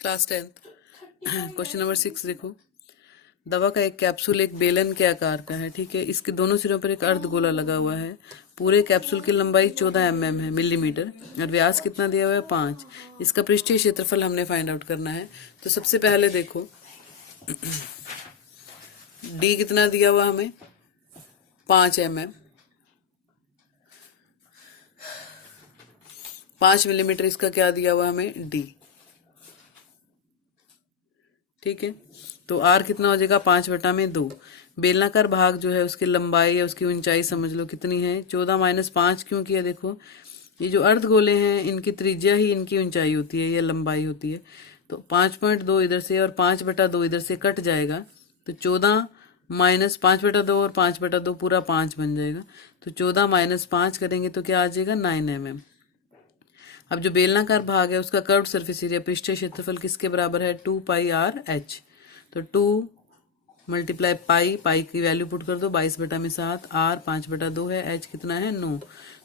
Class 10th question number 6 देखो। दवा का एक कैप्सूल एक बेलन के आकार का है, ठीक है। इसके दोनों सिरों पर एक अर्धगोला लगा हुआ है। पूरे कैप्सूल की लंबाई 14 mm है, मिलीमीटर, और व्यास कितना दिया हुआ है 5। इसका पृष्ठीय क्षेत्रफल हमने फाइंड आउट करना है। तो सबसे पहले देखो डी कितना दिया हुआ हमें 5 mm, 5 मिलीमीटर इसका क्या दिया हुआ हमें डी, ठीक है। तो आर कितना हो जाएगा 5/2। बेलनाकार भाग जो है उसकी लंबाई या उसकी ऊंचाई समझ लो कितनी है 14 - 5 क्यों किया, देखो ये जो अर्धगोले हैं इनकी त्रिज्या ही इनकी ऊंचाई होती है या लंबाई होती है। तो 5.2 इधर से और 5/2 इधर से कट जाएगा, तो 14 - 5/2 और 5/2 पूरा 5 बन जाएगा। तो 14 - 5 करेंगे तो क्या आ जाएगा 9 mm। अब जो बेलनाकार भाग है उसका कर्व्ड सरफेस एरिया पृष्ठीय क्षेत्रफल किसके बराबर है 2πr/h। तो 2 × पाई की वैल्यू पुट कर दो 22/7, r 5/2 है, h कितना है 9।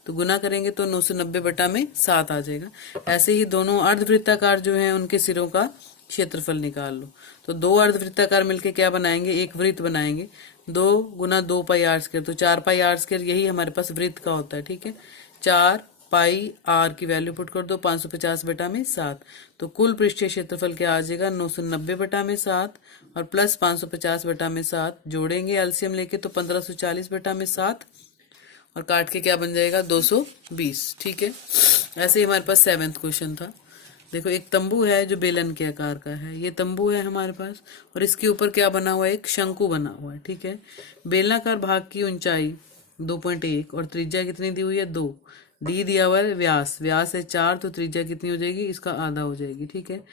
तो गुना करेंगे तो 990/7 आ जाएगा। ऐसे ही दोनों अर्धवृत्ताकार जो है उनके सिरों का क्षेत्रफल निकाल लो। तो दो अर्धवृत्ताकार मिलके क्या बनाएंगे, एक वृत्त बनाएंगे। 2 × 2πr², तो 4πr², यही हमारे पास वृत्त का होता है, ठीक है। 4πr की वैल्यू पुट कर दो 550/7। तो कुल पृष्ठीय क्षेत्रफल क्या आ जाएगा 990/7 और प्लस 550/7 जोड़ेंगे एलसीएम लेके तो 1540/7 और काट के क्या बन जाएगा 220, ठीक है। ऐसे ही हमारे पास 7th क्वेश्चन था। देखो एक तंबू है जो बेलन के आकार का है, ये तंबू है हमारे पास और इसके ऊपर क्या बना हुआ है, एक शंकु बना हुआ है, ठीक है। बेलनाकार भाग की ऊंचाई 2.1 और त्रिज्या कितनी दी हुई है 2। डी दिया हुआ है, व्यास है 4, तो त्रिज्या कितनी हो जाएगी इसका आधा हो जाएगी, ठीक है।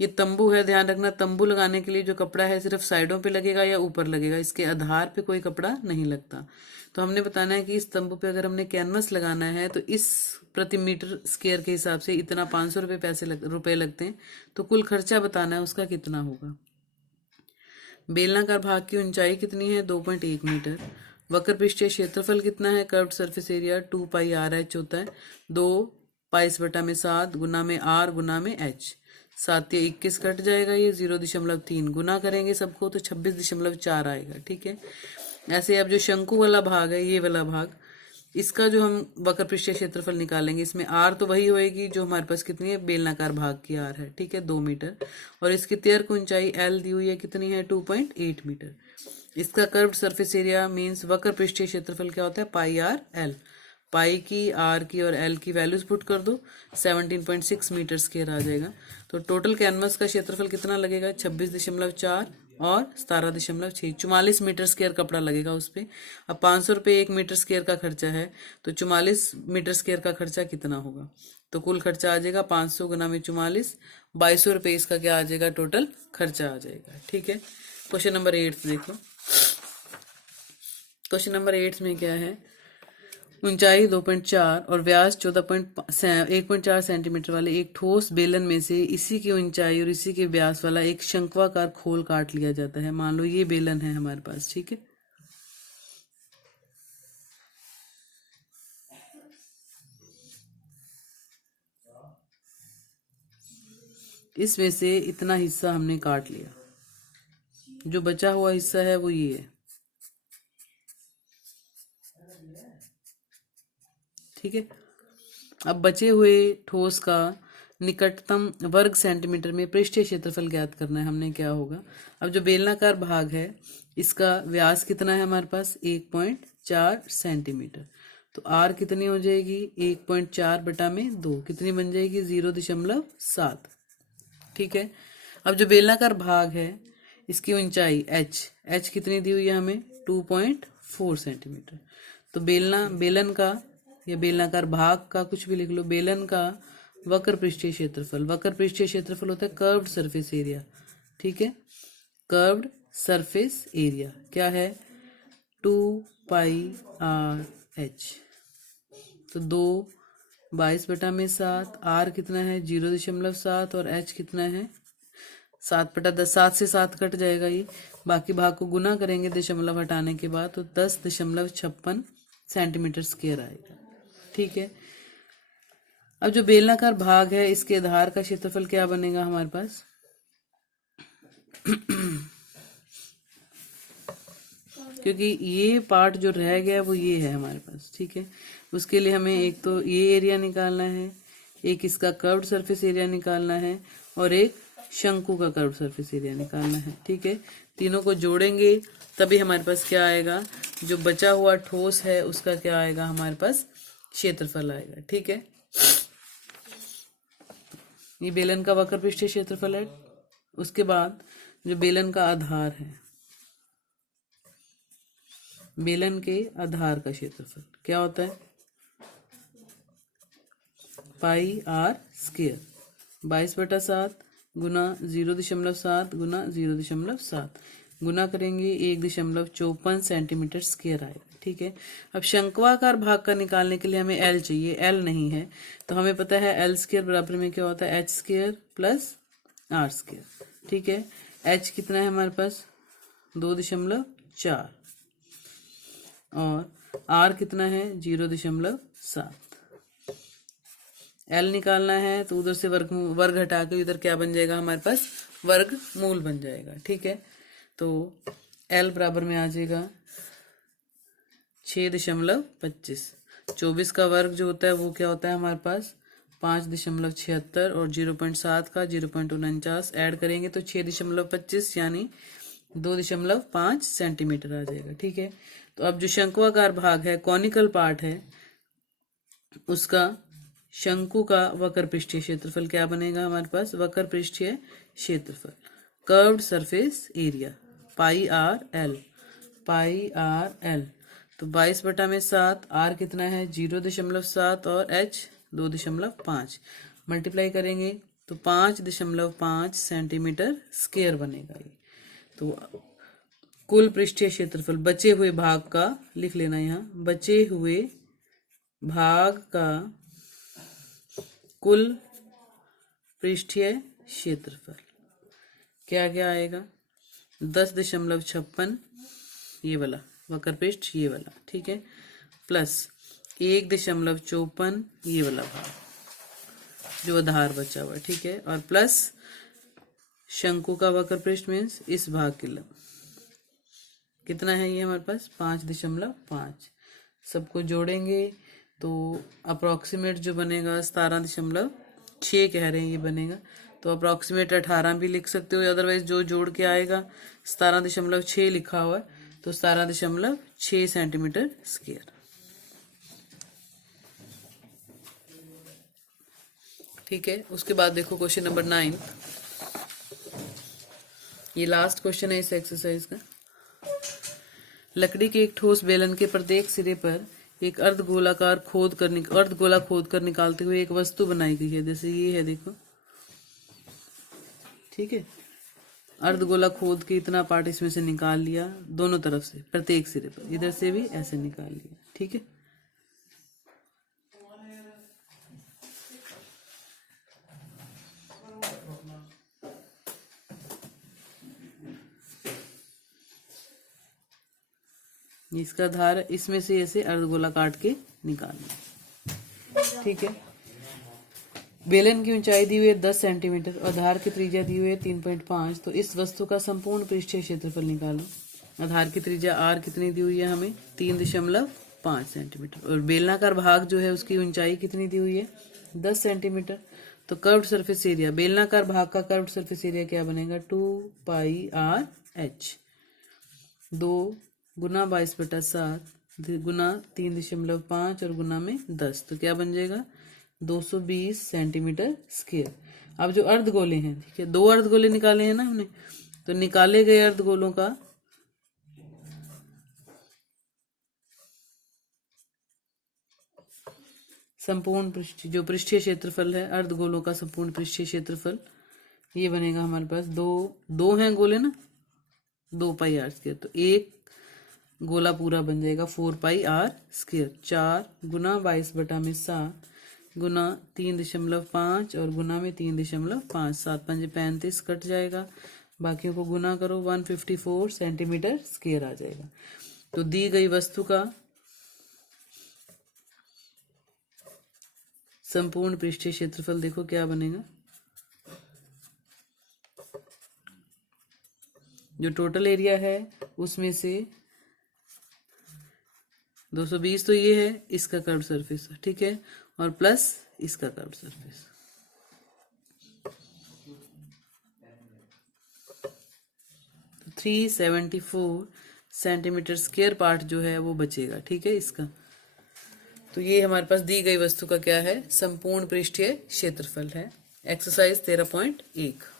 ये तंबू है, ध्यान रखना तंबू लगाने के लिए जो कपड़ा है सिर्फ साइडों पे लगेगा या ऊपर लगेगा, इसके आधार पे कोई कपड़ा नहीं लगता। तो हमने बताना है कि इस तंबू पे अगर हमने कैनवस लगाना है तो इस प्रति मीटर स्क्वायर के हिसाब से इतना 500 रुपए लगते हैं। तो कुल खर्चा बताना है उसका कितना होगा। बेलनाकार भाग की ऊंचाई कितनी है 2.1 मीटर। वक्र पृष्ठीय क्षेत्रफल कितना है, कर्व्ड सरफेस एरिया 2πr/h होता है। 2π/7 गुना में r गुना में h, 7 या 21 कट जाएगा, ये 0.3 गुना करेंगे सबको तो 26.4 आएगा, ठीक है। ऐसे अब जो शंकु वाला भाग है, ये वाला भाग, इसका जो हम वक्र पृष्ठीय क्षेत्रफल निकालेंगे, इसमें आर तो वही होएगी जो हमारे पास कितनी है बेलनाकार भाग की आर है, ठीक है 2 मीटर, और इसकी तर्क ऊंचाई एल दी हुई है कितनी है 2.8 मीटर। इसका कर्व्ड सरफेस एरिया मींस वक्र पृष्ठीय क्षेत्रफल क्या होता है πr/l। पाई की, आर की और एल की वैल्यूज पुट कर दो 17.6 मीटर स्क्वायर आ जाएगा। तो टोटल कैनवस का क्षेत्रफल कितना लगेगा 26.4 और 17.6, 44 मीटर स्क्वायर कपड़ा लगेगा उस पर। अब 500 रुपये 1 मीटर स्क्वायर का खर्चा है, तो 44 मीटर स्क्वायर का खर्चा कितना होगा। तो कुल खर्चा आ जाएगा 500 गुना में 44, 2200 रुपये इसका क्या आ जाएगा टोटल खर्चा आ जाएगा, ठीक है। क्वेश्चन नंबर 8 देखो। क्वेश्चन नंबर 8 में क्या है, ऊंचाई 2.4 और व्यास 1.4 सेंटीमीटर वाले एक ठोस बेलन में से इसी की ऊंचाई और इसी के व्यास वाला एक शंक्वाकार खोल काट लिया जाता है। मान लो ये बेलन है हमारे पास, ठीक है। इसमें से इतना हिस्सा हमने काट लिया, जो बचा हुआ हिस्सा है वो ये है, ठीक है। अब बचे हुए ठोस का निकटतम वर्ग सेंटीमीटर में पृष्ठीय क्षेत्रफल ज्ञात करना है हमने, क्या होगा। अब जो बेलनाकार भाग है इसका व्यास कितना है हमारे पास 1.4 सेंटीमीटर। तो आर कितनी हो जाएगी 1.4/2, कितनी बन जाएगी 0.7, ठीक है। अब जो बेलनाकार भाग है इसकी ऊंचाई h कितनी दी हुई है हमें 2.4 सेंटीमीटर। तो बेलन का या बेलनाकार भाग का कुछ भी लिख लो, बेलन का वक्र पृष्ठीय क्षेत्रफल होता है कर्व्ड सरफेस एरिया, ठीक है। कर्व्ड सरफेस एरिया क्या है 2πr/h। तो 2 22/7, आर कितना है 0.7 और h कितना है 7/10, 7 से 7 कट जाएगा ये, बाकी भाग को गुना करेंगे दशमलव हटाने के बाद तो 10.56 सेंटीमीटर स्क्वायर आएगा, ठीक है। अब जो बेलनाकार भाग है इसके आधार का क्षेत्रफल क्या बनेगा हमारे पास? क्योंकि ये पार्ट जो रह गया वो ये है हमारे पास, ठीक है। उसके लिए हमें एक तो ये एरिया निकालना है, एक इसका कर्व्ड सरफेस एरिया निकालना है, और एक शंकु का कर्व्ड सरफेस एरिया निकालना है, ठीक है। तीनों को जोड़ेंगे तभी हमारे पास क्या आएगा, जो बचा हुआ ठोस है उसका क्या आएगा हमारे पास, क्षेत्रफल आएगा, ठीक है। ये बेलन का वक्र पृष्ठीय क्षेत्रफल है। उसके बाद जो बेलन का आधार है, बेलन के आधार का क्षेत्रफल क्या होता है, पाई आर स्क्वायर, 22/7 गुना 0.7 गुना 0.7 गुना करेंगे 1.54 सेंटीमीटर स्क्वायर आएगा, ठीक है। अब शंक्वाकार भाग का निकालने के लिए हमें एल चाहिए, एल नहीं है तो हमें पता है एल स्क्वायर बराबर में क्या होता है, H square plus R square, ठीक है। एच कितना है हमारे पास, 2.4, और आर कितना है 0.7। एल निकालना है तो उधर से वर्ग हटा के इधर क्या बन जाएगा हमारे पास, वर्ग मूल बन जाएगा, ठीक है। तो एल बराबर में आ जाएगा 6.25, 24 का वर्ग जो होता है वो क्या होता है हमारे पास 5.76, और 0.7 का 0.49 ऐड करेंगे तो 6.25 यानी 2.5 सेंटीमीटर आ जाएगा, ठीक है। तो अब जो शंक्वाकार भाग है, कॉनिकल पार्ट है, उसका शंकु का वक्र पृष्ठीय क्षेत्रफल क्या बनेगा हमारे पास, वक्र पृष्ठीय क्षेत्रफल, कर्व्ड सरफेस एरिया, पाई आर एल, पाई आर एल। तो 22/7, आर कितना है 0.7 और एच 2.5, मल्टीप्लाई करेंगे तो 5.5 सेंटीमीटर स्क्वायर बनेगा ये। तो कुल पृष्ठीय क्षेत्रफल बचे हुए भाग का लिख लेना, यहाँ बचे हुए भाग का कुल पृष्ठीय क्षेत्रफल क्या क्या आएगा, 10.56 ये वाला वक्र पृष्ठ ये वाला, ठीक है, प्लस 1.54 ये वाला भाग जो आधार बचा हुआ, ठीक है, और प्लस शंकु का वक्र पृष्ठ मीन्स इस भाग के लिए कितना है ये हमारे पास 5.5, सबको जोड़ेंगे तो अप्रोक्सीमेट जो बनेगा 17.6 कह रहे हैं ये बनेगा, तो अप्रोक्सीमेट 18 भी लिख सकते हो, अदरवाइज जो जोड़ के आएगा 17.6 लिखा हुआ है तो 17.6 सेंटीमीटर स्क्वायर, ठीक है। उसके बाद देखो क्वेश्चन नंबर 9, ये लास्ट क्वेश्चन है इस एक्सरसाइज का। लकड़ी के एक ठोस बेलन के प्रत्येक सिरे पर एक अर्धगोला खोद कर निकालते हुए एक वस्तु बनाई गई है, जैसे ये है देखो, ठीक है। अर्धगोला खोद के इतना पार्ट इसमें से निकाल लिया दोनों तरफ से, प्रत्येक सिरे पर, इधर से भी ऐसे निकाल लिया, ठीक है। इसका धार इसमें से ऐसे अर्धगोला काट के निकालना, ठीक है। बेलन की ऊंचाई दी हुई है 10 सेंटीमीटर और आधार की त्रिज्या दी हुई है 3.5, तो इस वस्तु का संपूर्ण पृष्ठीय क्षेत्रफल निकालो। आधार की त्रिज्या आर कितनी दी हुई है हमें 3.5 सेंटीमीटर, और बेलनाकार भाग जो है उसकी ऊंचाई कितनी दी हुई है 10 सेंटीमीटर। तो कर्व्ड सरफेस एरिया, बेलनाकार भाग का कर्व्ड सरफेस एरिया क्या बनेगा 2πr/h, 2 गुना 22/7 गुना 3.5 और गुना में 10, तो क्या बन जाएगा 220 सेंटीमीटर स्क्वायर। अब जो अर्धगोले हैं, ठीक है, 2 अर्धगोले निकाले हैं ना हमने, तो निकाले गए अर्धगोलों का संपूर्ण पृष्ठीय क्षेत्रफल है, अर्धगोलों का संपूर्ण पृष्ठीय क्षेत्रफल ये बनेगा हमारे पास, दो हैं गोले ना, 2πr², तो एक गोला पूरा बन जाएगा 4πr², 4 गुना 22/7 गुना 3.5 और गुना में 3.5, 7 5 35 कट जाएगा, बाकियों को गुना करो 154 सेंटीमीटर स्क्वायर आ जाएगा। तो दी गई वस्तु का संपूर्ण पृष्ठीय क्षेत्रफल देखो क्या बनेगा, जो टोटल एरिया है उसमें से 220 तो ये है इसका कर्व सरफेस, ठीक है, और प्लस इसका कर्व सरफेस। तो 374 सेंटीमीटर स्क्वायर पार्ट जो है वो बचेगा, ठीक है इसका। तो ये हमारे पास दी गई वस्तु का क्या है, संपूर्ण पृष्ठीय क्षेत्रफल है। एक्सरसाइज 13.1।